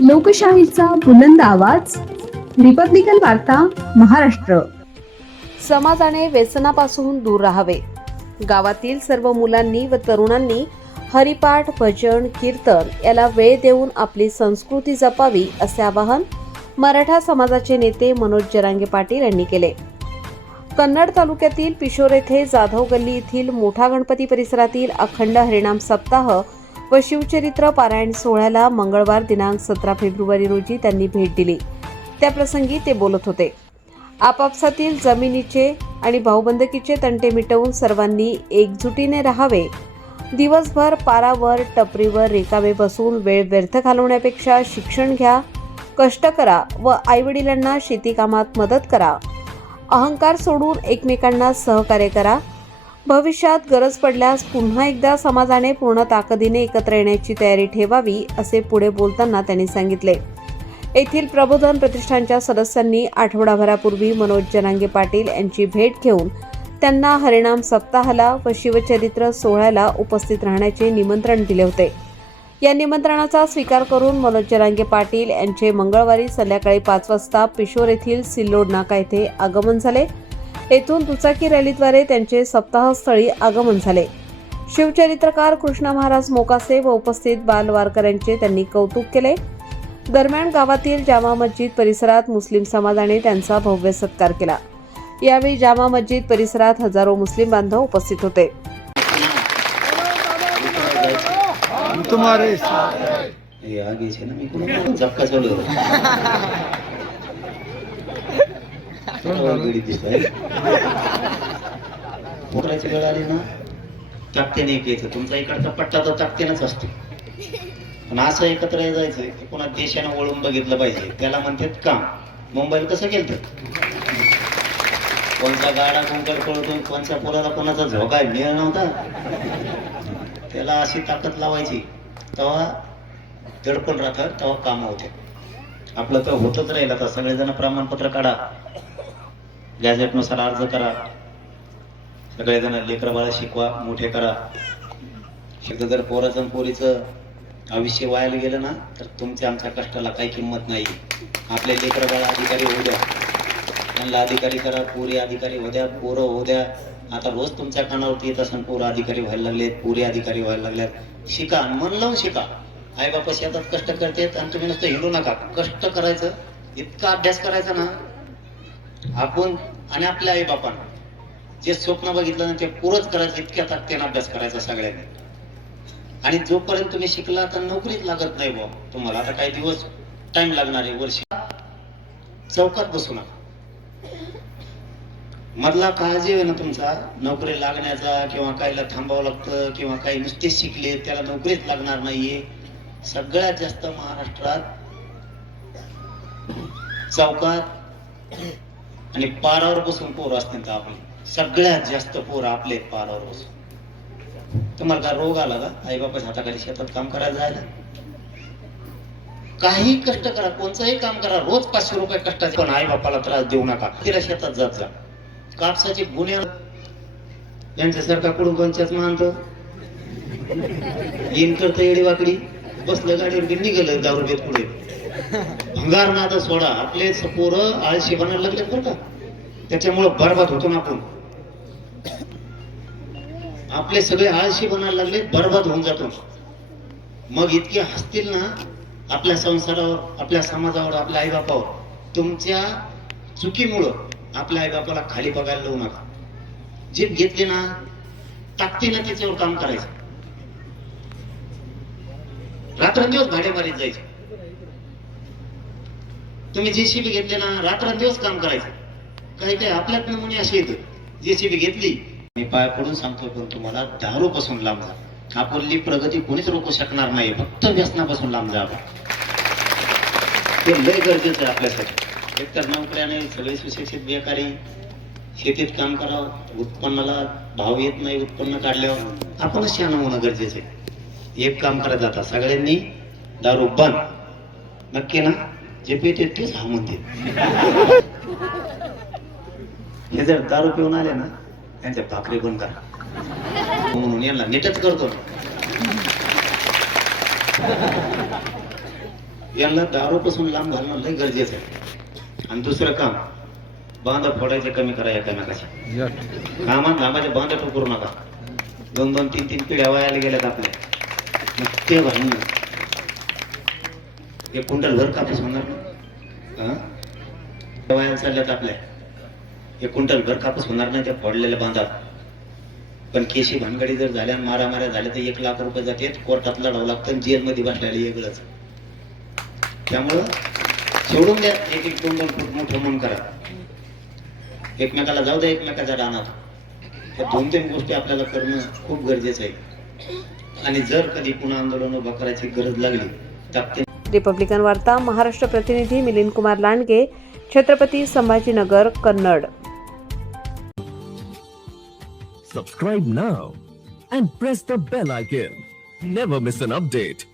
लोकशाहीचा बुलंद आवाज, रिपब्लिकन वार्ता, महाराष्ट्र. समाजाने व्यसनापासून दूर राहावे. गावातील सर्व मुलांनी व तरुणांनी हरिपाठ, भजन, कीर्तन याला वेळ देऊन आपली संस्कृती जपावी असे आवाहन मराठा समाजाचे नेते मनोज जरांगे पाटील यांनी केले. कन्नड तालुक्यातील पिशोर येथे जाधव गल्ली येथील मोठा गणपती परिसरातील अखंड हरिनाम सप्ताह व शिवचरित्र पारायण सोहळ्याला मंगळवार दिनांक 17 फेब्रुवारी रोजी त्यांनी भेट दिली. त्याप्रसंगी ते बोलत होते. आपापसातील जमिनीचे आणि भाऊबंदकीचे तंटे मिटवून सर्वांनी एकजुटीने राहावे. दिवसभर पारावर टपरीवर रिकामे बसून वेळ व्यर्थ घालवण्यापेक्षा शिक्षण घ्या, कष्ट करा व आईवडिलांना शेती कामात मदत करा. अहंकार सोडून एकमेकांना सहकार्य करा. भविष्यात गरज पडल्यास पुन्हा एकदा समाजाने पूर्ण ताकदीने एकत्र येण्याची तयारी ठेवावी असे पुढे बोलताना त्यांनी सांगितले. येथील प्रबोधन प्रतिष्ठानच्या सदस्यांनी आठवडाभरापूर्वी मनोज जरांगे पाटील यांची भेट घेऊन त्यांना हरिनाम सप्ताहाला व शिवचरित्र सोहळ्याला उपस्थित राहण्याचे निमंत्रण दिले होते. या निमंत्रणाचा स्वीकार करून मनोज जरांगे पाटील यांचे मंगळवारी संध्याकाळी 5 वाजता पिशोर येथील सिल्लोड नाका येथे आगमन झाले. येथून दुचाकी रॅलीद्वारे त्यांचे सप्ताहस्थळी आगमन झाले. शिवचरित्रकार कृष्ण महाराज मोकासे व उपस्थित बालवारकऱ्यांचे त्यांनी कौतुक केले. दरम्यान गावातील जामा मस्जिद परिसरात मुस्लिम समाजाने त्यांचा भव्य सत्कार केला. यावेळी जामा मस्जिद परिसरात हजारो मुस्लिम बांधव उपस्थित होते. तुम्हारे ये आगे छे ना मी कोण झपका चालू गडी दिसतोय. मोकळ्याची वेळ आली ना ताकदीने यायचं. तुमचा इकडचा पट्टा तर ताकदीनच असतो, पण असं एकत्र जायचं की कोणा देशानं वळून बघितलं पाहिजे. त्याला म्हणतात काम. मुंबईला कसं केलं तर कोणता गाडा कोणत्या कळतो, कोणत्या पोराला कोणाचा झोका मिळ नव्हता. त्याला अशी ताकद लावायची तेव्हा दडपण राहतात, तेव्हा काम होते. आपलं तर होतच राहील. आता सगळेजण प्रमाणपत्र काढा, गॅझेटनुसार अर्ज करा, सगळेजण लेकरं बाळा शिकवा, मोठे करा. शिकत जर पोराचं पोरीचं आयुष्य वायाला गेलं ना तर तुमच्या आमच्या कष्टाला काही किंमत नाही. आपले लेकरं बाळा अधिकारी होऊ द्या, त्यांना अधिकारी करा, पोरी अधिकारी होऊ द्या, पोरं होऊ द्या. आता रोज तुमच्या कानावरती येत असं पोरं अधिकारी व्हायला लागलेत, पोरी अधिकारी व्हायला लागल्यात. शिका, मन लावून शिका. आई बापा शेतात कष्ट करतात आणि तुम्ही नुसतं हिंडू नका. कष्ट करायचं, इतका अभ्यास करायचा ना आपण आणि आपल्या आई बापांना जे स्वप्न बघितलं ना ते पुरंच करायचं. इतक्या ताकदीने अभ्यास करायचा सगळ्यांनी. आणि जोपर्यंत तुम्ही शिकला तर नोकरीच लागत नाही बुवा तुम्हाला. आता काही दिवस टाइम लागणार आहे, वर्ष. चौकात बसू नका. मधला काळ जे आहे ना तुमचा नोकरी लागण्याचा, किंवा काहीला थांबावं लागतं, किंवा काही नुसते शिकले त्याला नोकरीच लागणार नाहीये. सगळ्यात जास्त महाराष्ट्रात चौकात आणि पारावर बसून पोरं असतील तर आपले सगळ्यात जास्त पोरं आपले पारावर बसून. तुम्हाला काय रोग आला का आई बापाच्या हाताखाली शेतात काम करायला जायला? काही कष्ट करा, कोणतंही काम करा, रोज 500 रुपये कष्टाचे, पण आई बापाला त्रास देऊ नका. तिला शेतात जात जा. कापसाचे गुन्हे यांच्यासारखा कुठून पंचायत मानतो येईन करता येडी वाकडी बसलं गाडीवर की निघालं दारू घेत पुढे. भंगार नाद सोडा. आपले पोरं आळशी बनायला लागले बरं का, त्याच्यामुळे बरबाद होतो ना आपण. आपले सगळे आळशी बनायला लागले, बरबाद होऊन जातो. मग इतके हसतील ना आपल्या संसारावर, आपल्या समाजावर, आपल्या आईबापावर. तुमच्या चुकीमुळं आपल्या आईबापाला खाली बघायला लावू नका. जीप घेतली ना ताकदीनं त्याच्यावर काम करायचं. रात्रंदिवस भाडेमारीत जायचं. तुम्ही जेसीबी घेतले ना रात्रंदिवस काम करायचं. काही काही आपल्यात नमुने असे येतं. जेसीबी घेतली, मी पाय पडून सांगतो पण तुम्हाला दारू पासून लांब जा. आपली प्रगती कोणीच रोखू शकणार नाही. फक्त व्यसनापासून लांब जा. ते लय गरजेचं आहे आपल्यासाठी. एकतर नोकऱ्याने सगळे सुशिक्षित बेकारी, शेतीत काम करावं, उत्पन्नाला भाव येत नाही, उत्पन्न काढल्यावर आपणच शहाणं होणं गरजेचं आहे. एक काम करत जाता सगळ्यांनी दारू बंद. नक्की ना? जे पेटे तेच हा म्हणते. हे जर दारू पिऊन आले ना त्यांच्या भाकरी बंद करा म्हणून यांना नीटच करतो. यांना दारूपासून लांब घालणं लय गरजेचं आहे. आणि दुसरं काम, बांध फोडायचे कमी करा एकामेकाचे. कामात धामाचे बांध ठोकरू नका. 2-2, 3-3 पिढ्या वयाला गेल्यात आपल्या. मग ते भांडणं, एक क्विंटलभर कापूस होणार नाही. वयाला चालल्यात आपल्या, एक क्विंटलभर कापूस होणार नाही त्या फोडलेल्या बांधात. पण केशी भानगडी जर झाल्या, मारामाऱ्या झाल्या तर 1 लाख रुपये जाते. कोर्टात लढावं लागतं, जेलमध्ये बसल्याला वेगळंच. त्यामुळं सोडून द्या, 1-1, 2-2 फूट मोठं मन करा. एकमेकाला जाऊ द्या, एकमेकाच्या रानात. या 2-3 गोष्टी आपल्याला करणं खूप गरजेचं आहे. आणि जर कधी पुन्हा आंदोलन उभं करायची गरज लागली तर रिपब्लिकन वार्ता महाराष्ट्र प्रतिनिधी Milind Kumar Landge, Chhatrapati Sambhajinagar, Kannada. Subscribe now and press the bell icon. Never miss an update.